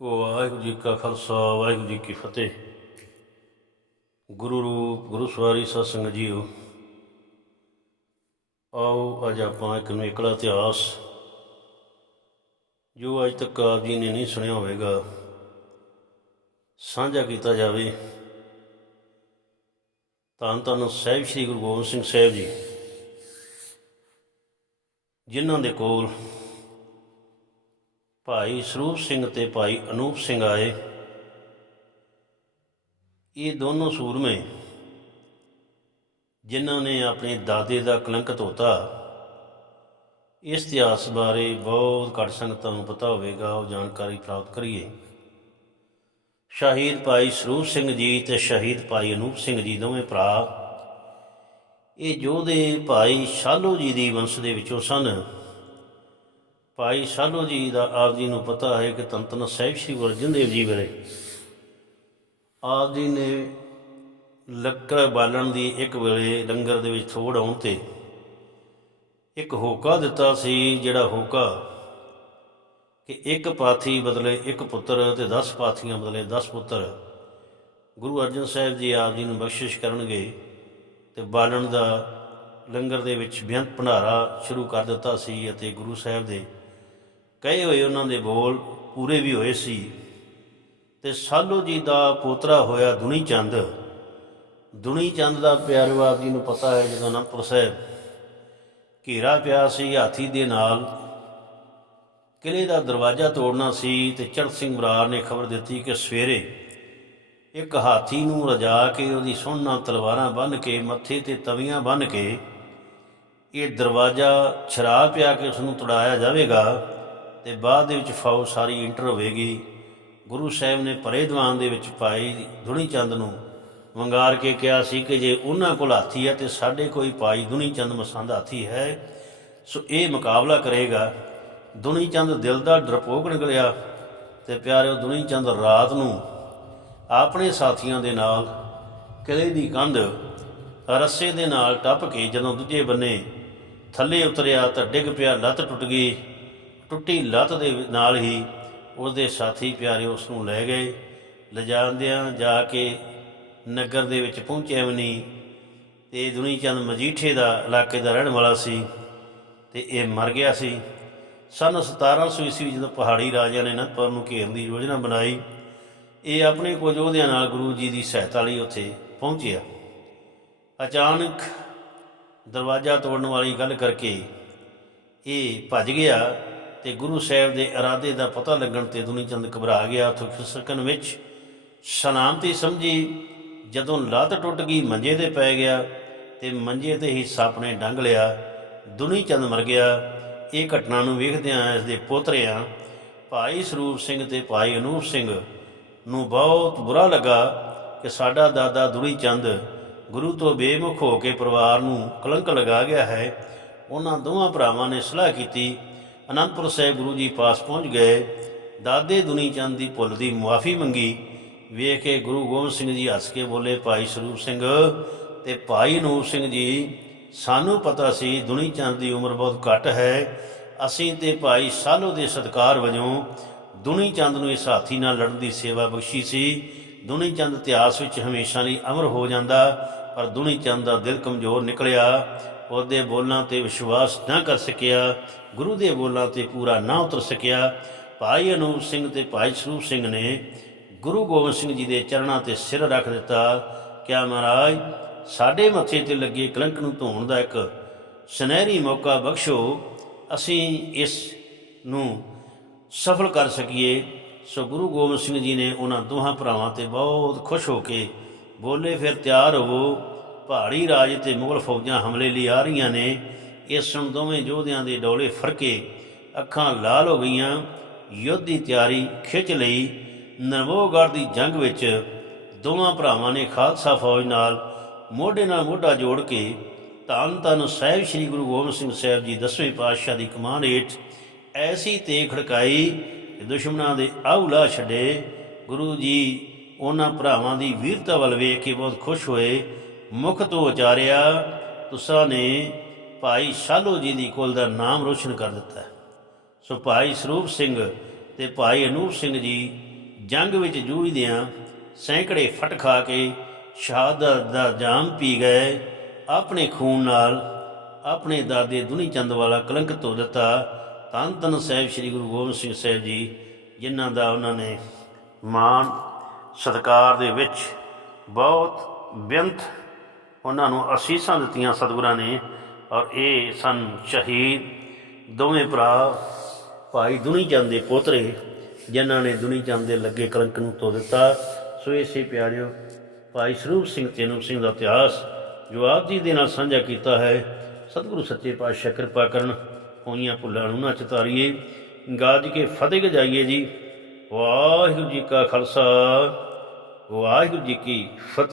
ਵਾਹਿਗੁਰੂ ਜੀ ਕਾ ਖਾਲਸਾ, ਵਾਹਿਗੁਰੂ ਜੀ ਕੀ ਫਤਿਹ। ਗੁਰੂ ਰੂਪ, ਗੁਰੂ ਸਵਾਰੀ ਸਤਸੰਗ ਜੀਓ। ਆਓ ਅੱਜ ਆਪਾਂ ਇੱਕ ਨਵੇਕਲਾ ਇਤਿਹਾਸ, ਜੋ ਅੱਜ ਤੱਕ ਆਪ ਜੀ ਨੇ ਨਹੀਂ ਸੁਣਿਆ ਹੋਵੇਗਾ, ਸਾਂਝਾ ਕੀਤਾ ਜਾਵੇ। ਤਾਂ ਤੁਹਾਨੂੰ ਸਾਹਿਬ ਸ੍ਰੀ ਗੁਰੂ ਗੋਬਿੰਦ ਸਿੰਘ ਸਾਹਿਬ ਜੀ, ਜਿਨ੍ਹਾਂ ਦੇ ਕੋਲ ਭਾਈ ਸਰੂਪ ਸਿੰਘ ਤੇ ਭਾਈ ਅਨੂਪ ਸਿੰਘ ਆਏ। ਇਹ ਦੋਨੋਂ ਸੂਰਮੇ, ਜਿਨ੍ਹਾਂ ਨੇ ਆਪਣੇ ਦਾਦੇ ਦਾ ਕਲੰਕ ਧੋਤਾ, ਇਸ ਇਤਿਹਾਸ ਬਾਰੇ ਬਹੁਤ ਘੱਟ ਸੰਗਤਾਂ ਨੂੰ ਪਤਾ ਹੋਵੇਗਾ, ਉਹ ਜਾਣਕਾਰੀ ਪ੍ਰਾਪਤ ਕਰੀਏ। ਸ਼ਹੀਦ ਭਾਈ ਸਰੂਪ ਸਿੰਘ ਜੀ ਤੇ ਸ਼ਹੀਦ ਭਾਈ ਅਨੂਪ ਸਿੰਘ ਜੀ ਦੋਵੇਂ ਭਰਾ, ਇਹ ਯੋਧੇ ਭਾਈ ਸ਼ਾਲੋ ਜੀ ਦੀ ਵੰਸ਼ ਦੇ ਵਿੱਚੋਂ ਸਨ। ਭਾਈ ਸ਼ਾਲੋ ਜੀ ਦਾ ਆਪ ਜੀ ਨੂੰ ਪਤਾ ਹੈ ਕਿ ਧੰਨ ਧੰਨ ਸਾਹਿਬ ਸ੍ਰੀ ਗੁਰੂ ਅਰਜਨ ਦੇਵ ਜੀ ਵੇਲੇ ਆਪ ਜੀ ਨੇ ਲੱਕੜ ਬਾਲਣ ਦੀ ਇੱਕ ਵੇਲੇ ਲੰਗਰ ਦੇ ਵਿੱਚ ਥੋੜ ਆਉਣ ਤੇ ਇੱਕ ਹੋਕਾ ਦਿੱਤਾ ਸੀ, ਜਿਹੜਾ ਹੋਕਾ ਕਿ ਇੱਕ ਪਾਥੀ ਬਦਲੇ ਇੱਕ ਪੁੱਤਰ ਤੇ 10 ਪਾਥੀਆਂ ਬਦਲੇ 10 ਪੁੱਤਰ ਗੁਰੂ ਅਰਜਨ ਸਾਹਿਬ ਜੀ ਆਪ ਜੀ ਨੂੰ ਬਖਸ਼ਿਸ਼ ਕਰਨਗੇ ਤੇ ਬਾਲਣ ਦਾ ਲੰਗਰ ਦੇ ਵਿੱਚ ਬੇਅੰਤ ਭੰਡਾਰਾ ਸ਼ੁਰੂ ਕਰ ਦਿੱਤਾ ਸੀ ਅਤੇ ਗੁਰੂ ਸਾਹਿਬ ਦੇ ਕਹੇ ਹੋਏ ਉਹਨਾਂ ਦੇ ਬੋਲ ਪੂਰੇ ਵੀ ਹੋਏ ਸੀ। ਤੇ ਸਾਲੋ ਜੀ ਦਾ ਪੋਤਰਾ ਹੋਇਆ ਦੁਨੀ ਚੰਦ ਦੁਨੀ ਚੰਦ ਦਾ ਪਿਆਰੇ ਆਪ ਜੀ ਨੂੰ ਪਤਾ ਹੈ ਜਦੋਂ ਅਨੰਦਪੁਰ ਸਾਹਿਬ ਘੇਰਾ ਪਿਆ ਸੀ ਹਾਥੀ ਦੇ ਨਾਲ। ਕਿਲੇ ਦਾ ਦਰਵਾਜ਼ਾ ਤੋੜਨਾ ਸੀ ਤੇ ਚੜ੍ਹ ਸਿੰਘ ਬਰਾੜ ਨੇ ਖਬਰ ਦਿੱਤੀ ਕਿ ਸਵੇਰੇ ਇੱਕ ਹਾਥੀ ਨੂੰ ਰਜਾ ਕੇ ਉਹਦੀ ਸੋਹਣਾ ਤਲਵਾਰਾਂ ਬੰਨ੍ਹ ਕੇ ਮੱਥੇ ਤੇ ਤਵੀਆਂ ਬੰਨ੍ਹ ਕੇ ਇਹ ਦਰਵਾਜ਼ਾ ਛਰਾ ਪਿਆ ਕੇ ਉਸ ਨੂੰ ਤੁੜਾਇਆ ਜਾਵੇਗਾ। ਤੇ ਬਾਅਦ ਦੇ ਵਿੱਚ ਫੌਜ ਸਾਰੀ ਇੰਟਰ ਹੋਵੇਗੀ ਗੁਰੂ ਸਾਹਿਬ ਨੇ ਪਰੇ ਦੀਵਾਨ ਦੇ ਵਿੱਚ ਭਾਈ ਦੁਨੀ ਚੰਦ ਨੂੰ। ਵੰਗਾਰ ਕੇ ਕਿਹਾ ਸੀ ਕਿ ਜੇ ਉਹਨਾਂ ਕੋਲ ਹਾਥੀ ਹੈ ਤੇ ਸਾਡੇ ਕੋਈ ਭਾਈ ਦੁਨੀ ਚੰਦ ਮਸੰਦ ਹਾਥੀ ਹੈ, ਸੋ ਇਹ ਮੁਕਾਬਲਾ ਕਰੇਗਾ। ਦੁਨੀ ਚੰਦ ਦਿਲ ਦਾ ਡਰਪੋਕ ਨਿਕਲਿਆ ਤੇ ਪਿਆਰਿਓ ਦੁਨੀ ਚੰਦ ਰਾਤ ਨੂੰ ਆਪਣੇ ਸਾਥੀਆਂ ਦੇ ਨਾਲ ਕਿਲੇ ਦੀ ਕੰਧ ਰੱਸੇ ਦੇ ਨਾਲ ਟੱਪ ਕੇ ਜਦੋਂ ਦੂਜੇ ਬੰਨੇ ਥੱਲੇ ਉਤਰਿਆ ਤਾਂ ਡਿੱਗ ਪਿਆ, ਲੱਤ ਟੁੱਟ ਗਈ। ਟੁੱਟੀ ਲੱਤ ਦੇ ਨਾਲ ਹੀ ਉਹਦੇ ਸਾਥੀ ਪਿਆਰੇ ਉਸ ਨੂੰ ਲੈ ਗਏ। ਲਿਜਾਂਦਿਆਂ ਜਾ ਕੇ ਨਗਰ ਦੇ ਵਿੱਚ ਪਹੁੰਚਿਆ ਮਨੀ ਨਹੀਂ। ਤੇ ਦੁਨੀ ਚੰਦ ਮਜੀਠੇ ਦਾ ਇਲਾਕੇ ਦਾ ਰਹਿਣ ਵਾਲਾ ਸੀ ਤੇ ਇਹ ਮਰ ਗਿਆ ਸੀ। ਸਨ 1700 ਈਸਵੀ ਜਦੋਂ ਪਹਾੜੀ ਰਾਜਿਆਂ ਨੇ ਅਨੰਦਪੁਰ ਨੂੰ ਘੇਰਨ ਦੀ ਯੋਜਨਾ ਬਣਾਈ, ਇਹ ਆਪਣੇ ਕੁਝ ਯੋਧਿਆਂ ਨਾਲ ਗੁਰੂ ਜੀ ਦੀ ਸਹਾਇਤਾ ਲਈ ਉੱਥੇ ਪਹੁੰਚਿਆ। ਅਚਾਨਕ ਦਰਵਾਜ਼ਾ ਤੋੜਨ ਵਾਲੀ ਗੱਲ ਕਰਕੇ ਇਹ ਭੱਜ ਗਿਆ ਤੇ ਗੁਰੂ ਸਾਹਿਬ ਦੇ ਇਰਾਦੇ ਦਾ ਪਤਾ ਲੱਗਣ ਤੇ ਦੁਨੀ ਚੰਦ ਘਬਰਾ ਗਿਆ। ਉੱਥੋਂ ਖਿਸਕਣ ਵਿੱਚ ਸਲਾਮਤੀ ਸਮਝੀ। ਜਦੋਂ ਲੱਤ ਟੁੱਟ ਗਈ, ਮੰਜੇ ਤੇ ਪੈ ਗਿਆ ਤੇ ਮੰਜੇ ਤੇ ਹੀ ਸੱਪ ਨੇ ਡੰਗ ਲਿਆ। ਦੁਨੀ ਚੰਦ ਮਰ ਗਿਆ। ਇਹ ਘਟਨਾ ਨੂੰ ਵੇਖਦਿਆਂ ਇਸ ਦੇ ਪੋਤਰਿਆਂ ਭਾਈ ਸਰੂਪ ਸਿੰਘ ਤੇ ਭਾਈ ਅਨੂਪ ਸਿੰਘ ਨੂੰ ਬਹੁਤ ਬੁਰਾ ਲੱਗਾ ਕਿ ਸਾਡਾ ਦਾਦਾ ਦੁਨੀ ਚੰਦ ਗੁਰੂ ਤੋਂ ਬੇਮੁਖ ਹੋ ਕੇ ਪਰਿਵਾਰ ਨੂੰ ਕਲੰਕ ਲਗਾ ਗਿਆ ਹੈ। ਉਹਨਾਂ ਦੋਵਾਂ ਭਰਾਵਾਂ ਨੇ ਸਲਾਹ ਕੀਤੀ ਅਨੰਦਪੁਰ ਸਾਹਿਬ ਗੁਰੂ ਜੀ ਪਾਸ ਪਹੁੰਚ ਗਏ। ਦਾਦੇ ਦੁਨੀ ਚੰਦ ਦੀ ਭੁੱਲ ਦੀ ਮੁਆਫੀ ਮੰਗੀ। ਵੇਖ ਕੇ ਗੁਰੂ ਗੋਬਿੰਦ ਸਿੰਘ ਜੀ ਹੱਸ ਕੇ ਬੋਲੇ, ਭਾਈ ਸਰੂਪ ਸਿੰਘ ਤੇ ਭਾਈ ਅਨੂਪ ਸਿੰਘ ਜੀ, ਸਾਨੂੰ ਪਤਾ ਸੀ ਦੁਨੀ ਚੰਦ ਦੀ ਉਮਰ ਬਹੁਤ ਘੱਟ ਹੈ। ਅਸੀਂ ਤੇ ਭਾਈ ਸਾਲੋ ਦੇ ਸਤਕਾਰ ਵਜੋਂ ਦੁਨੀ ਚੰਦ ਨੂੰ ਇਸ ਹਾਥੀ ਨਾਲ ਲੜਨ ਦੀ ਸੇਵਾ ਬਖਸ਼ੀ ਸੀ। ਦੁਨੀ ਚੰਦ ਇਤਿਹਾਸ ਵਿੱਚ ਹਮੇਸ਼ਾ ਲਈ ਅਮਰ ਹੋ ਜਾਂਦਾ, ਪਰ ਦੁਨੀ ਚੰਦ ਦਾ ਦਿਲ ਕਮਜ਼ੋਰ ਨਿਕਲਿਆ। ਉਹਦੇ ਬੋਲਾਂ ਤੇ ਵਿਸ਼ਵਾਸ ਨਾ ਕਰ ਸਕਿਆ, ਗੁਰੂ ਦੇ ਬੋਲਾਂ ਤੇ ਪੂਰਾ ਨਾ ਉਤਰ ਸਕਿਆ। ਭਾਈ ਅਨੂਪ ਸਿੰਘ ਤੇ ਭਾਈ ਸਰੂਪ ਸਿੰਘ ਨੇ ਗੁਰੂ ਗੋਬਿੰਦ ਸਿੰਘ ਜੀ ਦੇ ਚਰਨਾਂ ਤੇ ਸਿਰ ਰੱਖ ਦਿੱਤਾ। ਕਿਆ ਮਹਾਰਾਜ, ਸਾਡੇ ਮੱਥੇ ਤੇ ਲੱਗੇ ਕਲੰਕ ਨੂੰ ਧੋਣ ਦਾ ਇੱਕ ਸੁਨਹਿਰੀ ਮੌਕਾ ਬਖਸ਼ੋ। ਅਸੀਂ ਇਸ ਨੂੰ ਸਫਲ ਕਰ ਸਕੀਏ। ਸੋ ਗੁਰੂ ਗੋਬਿੰਦ ਸਿੰਘ ਜੀ ਨੇ ਉਹਨਾਂ ਦੋਹਾਂ ਭਰਾਵਾਂ ਤੇ ਬਹੁਤ ਖੁਸ਼ ਹੋ ਕੇ ਬੋਲੇ, ਫਿਰ ਤਿਆਰ ਹੋਵੋ। ਪਹਾੜੀ ਰਾਜ ਤੇ ਮੁਗਲ ਫੌਜਾਂ ਹਮਲੇ ਲਈ ਆ ਰਹੀਆਂ ਨੇ, ਇਸ ਸੁਣ ਦੋਵੇਂ ਯੋਧਿਆਂ ਦੇ ਡੋਲੇ ਫਰਕੇ ਅੱਖਾਂ ਲਾਲ ਹੋ ਗਈਆਂ। ਯੁੱਧ ਦੀ ਤਿਆਰੀ ਖਿੱਚ ਲਈ ਨਰਵੋਗੜ੍ਹ ਦੀ ਜੰਗ ਵਿੱਚ ਦੋਵਾਂ ਭਰਾਵਾਂ ਨੇ ਖਾਲਸਾ ਫੌਜ ਨਾਲ ਮੋਢੇ ਨਾਲ ਮੋਢਾ ਜੋੜ ਕੇ ਧੰਨ ਧੰਨ ਸਾਹਿਬ ਸ੍ਰੀ ਗੁਰੂ ਗੋਬਿੰਦ ਸਿੰਘ ਸਾਹਿਬ ਜੀ ਦਸਵੇਂ ਪਾਤਸ਼ਾਹ ਦੀ ਕਮਾਨ ਹੇਠ ਐਸੀ ਤੇ ਖੜਕਾਈ ਕਿ ਦੁਸ਼ਮਣਾਂ ਦੇ ਆਉਲਾ ਛੱਡੇ। ਗੁਰੂ ਜੀ ਉਹਨਾਂ ਭਰਾਵਾਂ ਦੀ ਵੀਰਤਾ ਵੱਲ ਵੇਖ ਕੇ ਬਹੁਤ ਖੁਸ਼ ਹੋਏ। ਮੁਖ ਤੋਂ ਉਚਾਰਿਆ, ਤੁਸਾਂ ਨੇ ਭਾਈ ਸ਼ਾਲੋ ਜੀ ਦੀ ਕੁਲ ਦਾ ਨਾਮ ਰੋਸ਼ਨ ਕਰ ਦਿੱਤਾ। ਸੋ ਭਾਈ ਸਰੂਪ ਸਿੰਘ ਤੇ ਭਾਈ ਅਨੂਪ ਸਿੰਘ ਜੀ ਜੰਗ ਵਿੱਚ ਜੂਝਦਿਆਂ ਸੈਂਕੜੇ ਫਟ ਖਾ ਕੇ ਸ਼ਹਾਦਤ ਦਾ ਜਾਮ ਪੀ ਗਏ, ਆਪਣੇ ਖੂਨ ਨਾਲ ਆਪਣੇ ਦਾਦੇ ਦੁਨੀ ਚੰਦ ਵਾਲਾ ਕਲੰਕ ਧੋ ਦਿੱਤਾ, ਧੰਨ ਧੰਨ ਸਾਹਿਬ ਸ੍ਰੀ ਗੁਰੂ ਗੋਬਿੰਦ ਸਿੰਘ ਸਾਹਿਬ ਜੀ, ਜਿਨ੍ਹਾਂ ਦਾ ਉਹਨਾਂ ਨੇ ਮਾਣ ਸਤਕਾਰ ਦੇ ਵਿੱਚ ਬਹੁਤ ਬੇਅੰਤ ਉਹਨਾਂ ਨੂੰ ਅਸੀਸਾਂ ਦਿੱਤੀਆਂ ਸਤਿਗੁਰਾਂ ਨੇ ਔਰ ਇਹ ਸਨ ਸ਼ਹੀਦ ਦੋਵੇਂ ਭਰਾ ਭਾਈ ਦੁਨੀ ਚੰਦ ਦੇ ਪੋਤਰੇ, ਜਿਨ੍ਹਾਂ ਨੇ ਦੁਨੀ ਚੰਦ ਦੇ ਲੱਗੇ ਕਲੰਕ ਨੂੰ ਧੋ ਦਿੱਤਾ। ਸੋ ਇਸੇ ਪਿਆਰਿਓ, ਭਾਈ ਸਰੂਪ ਸਿੰਘ ਤੇਨੂ ਸਿੰਘ ਦਾ ਇਤਿਹਾਸ, ਜੋ ਆਪ ਜੀ ਦੇ ਨਾਲ ਸਾਂਝਾ ਕੀਤਾ ਹੈ। ਸਤਿਗੁਰੂ ਸੱਚੇ ਪਾਤਸ਼ਾਹ ਕਿਰਪਾ ਕਰਨ, ਹੋਈਆਂ ਭੁੱਲਾਂ ਨੂੰ ਨਾ ਚਤਾਰੀਏ। ਗਾਜ ਕੇ ਫਤਿਹ ਜਾਈਏ ਜੀ। ਵਾਹਿਗੁਰੂ ਜੀ ਕਾ ਖਾਲਸਾ, ਵਾਹਿਗੁਰੂ ਜੀ ਕੀ ਫਤਿਹ।